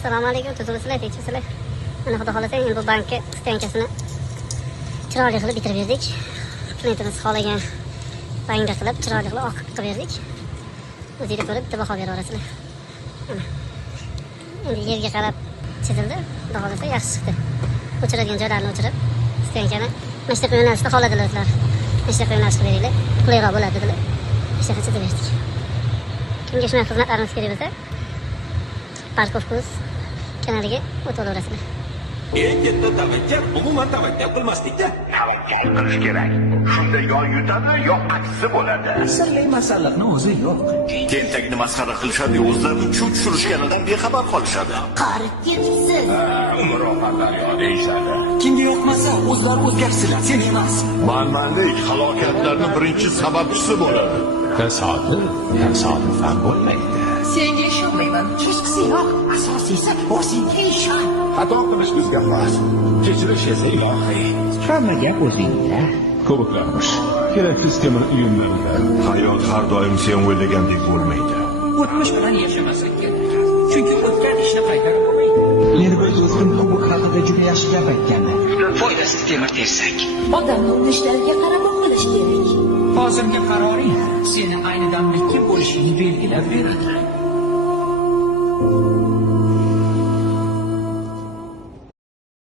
Assalomu alaykum, tuzilsizlar, tekshirsinlar. Mana xudo xolasa endi bu bankka stankasini chiroyli qilib bitirib berdik. Klientimiz xohlagan rangda qilib, chiroyli qilib oq qilib berdik. O'zingizlar ko'rib bitta baho beraverasizlar. Mana. Endi yerga qarab chizildi. Xudo xolasa yaxshi chiqdi. O'chiradigan joylarni o'chirib, stankani mana shu yo'nalishda qoladilar. Mana shu yo'nalish qilib beringlar. Qulayroq bo'ladi dedilar. Mana shu chizib berdik. Kimga shunaqa xizmatlarimiz kerak bo'lsa, parkovkamiz kanaliga o'taverasizlar. Eng katta tavakkal umuman tavakkal qilmaslikda. Tavakkal qilish kerak. Shunda yo yutadi, yo aksi bo'ladi. Sirli masalliqni o'zi yo'q. Tentakni masxara qilishadi, o'zlarini chuv tushirishganidan bexabar qolishadi. Qarib ketibsiz. Umroqlar yo deyishadi. Kimga yoqmasa, o'zlari o'zgarsinlar, sen emas. Manmanlik halokatlarning birinchi sababchisi bo'ladi. Tasodif ham bo'lmaydi. Senga ishonmayman. Hechqisi yo'q. Asosiysi o'zingga ishon. Xato qilish bizga xos. Kechirish esa ilohiy. Hamma gap o'zingda. Ko'riklarmish. Keraksiz temir uyumlarida. Hayot har doim sen o'ylagandek bo'lmaydi. O'tmish bilan yashamasak kerak. Chunki o'tgan ishni qaytarib bo'lmaydi. Mirbo'y do'stim bu haqida juda yaxshi gap aytgandi. Foydasiz temir tersak. Odamning urishlariga qarab qilish kerak. Hozirgi qaroring seni ayni damda kim bo'lishingni belgilab beradi.